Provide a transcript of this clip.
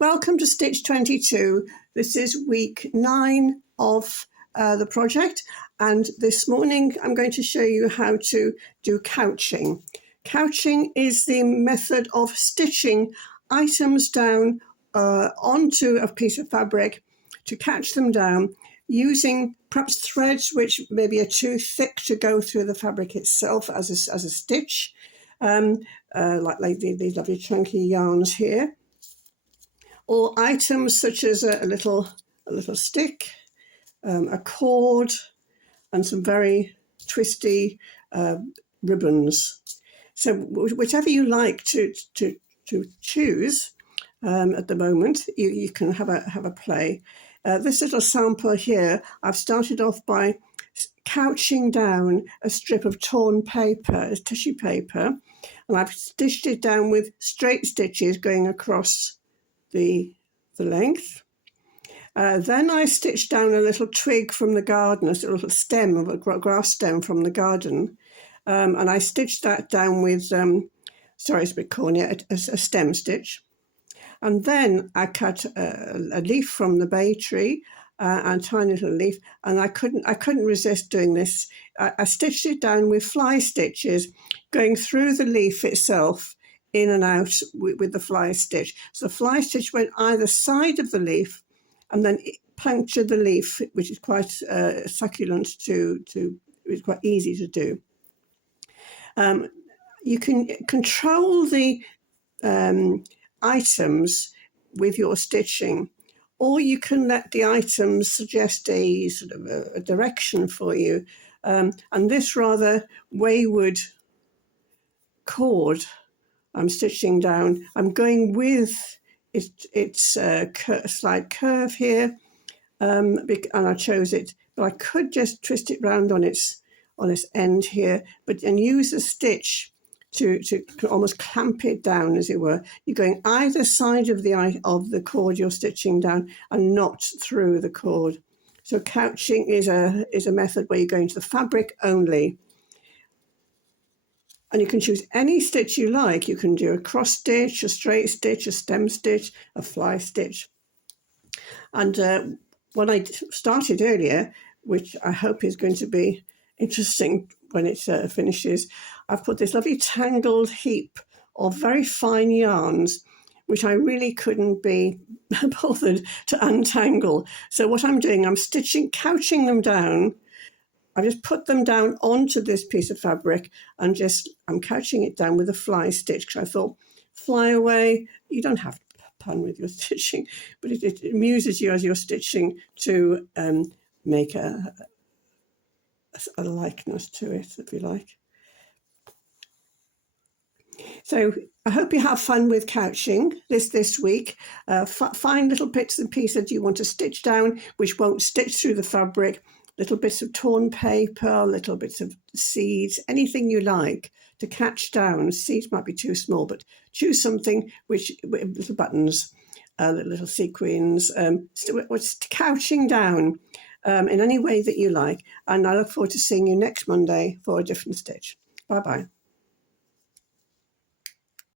Welcome to Stitch 22. This is week 9 of the project, and this morning I'm going to show you how to do couching. Couching is the method of stitching items down onto a piece of fabric to catch them down using perhaps threads which maybe are too thick to go through the fabric itself as a stitch, like these lovely chunky yarns here, or items such as a little stick, a cord, and some very twisty ribbons. So whichever you like to choose at the moment, you can have a play. This little sample here, I've started off by couching down a strip of torn paper, tissue paper, and I've stitched it down with straight stitches going across the length. Then I stitched down a little twig from the garden, a little stem of a grass stem from the garden, and I stitched that down with, sorry, it's a bit corny, a stem stitch. And then I cut a leaf from the bay tree, a tiny little leaf, and I couldn't resist doing this. I stitched it down with fly stitches, going through the leaf itself, in and out with the fly stitch. So the fly stitch went either side of the leaf, and then it punctured the leaf, which is quite succulent it's quite easy to do. You can control the items with your stitching, or you can let the items suggest a sort of a direction for you. And this rather wayward cord I'm stitching down, I'm going with its slight curve here, and I chose it, but I could just twist it round on its end here, and use a stitch to almost clamp it down, as it were. You're going either side of the cord you're stitching down, and not through the cord. So couching is a method where you're going to the fabric only. And you can choose any stitch you like. You can do a cross stitch, a straight stitch, a stem stitch, a fly stitch. And what I started earlier, which I hope is going to be interesting when it finishes, I've put this lovely tangled heap of very fine yarns, which I really couldn't be bothered to untangle. So what I'm doing, I'm couching them down. I just put them down onto this piece of fabric, and I'm couching it down with a fly stitch, because I thought, fly away, you don't have to pun with your stitching, but it amuses you as you're stitching to make a likeness to it, if you like. So I hope you have fun with couching this week. Find little bits and pieces you want to stitch down which won't stitch through the fabric, little bits of torn paper, little bits of seeds, anything you like to catch down. Seeds might be too small, but choose something with little buttons, little sequins, couching down in any way that you like. And I look forward to seeing you next Monday for a different stitch. Bye-bye.